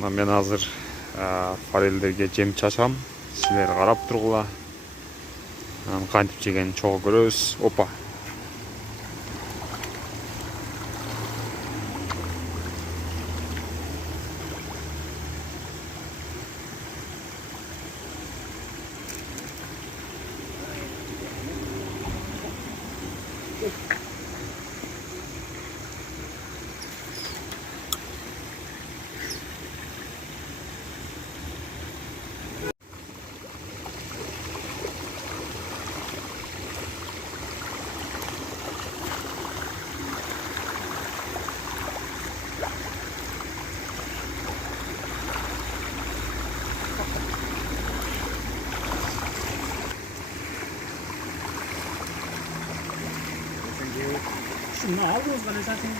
Men hazır farellerge jem çaçam. Sizler qarap turgula. Kantip jegen çoğu görөбүз. Опа. Şunu aldınız bana zaten.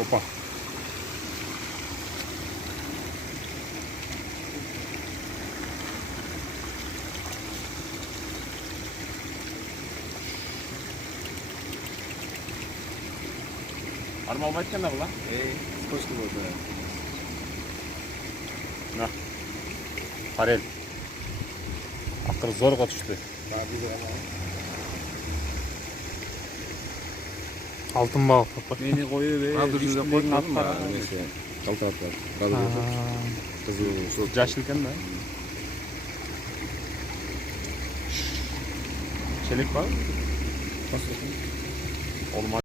Опа. Armal baytkan da bu lan. Koştu burada. Na. Farel. Akır zorga düştü. Altın balık. Beni koyu ve Ha, dur, şurada koyun atlar. Neyse. Kaltıraplar. Kızıl. Jaşılken de. Çelik var mı? Nasıl? Olmaz.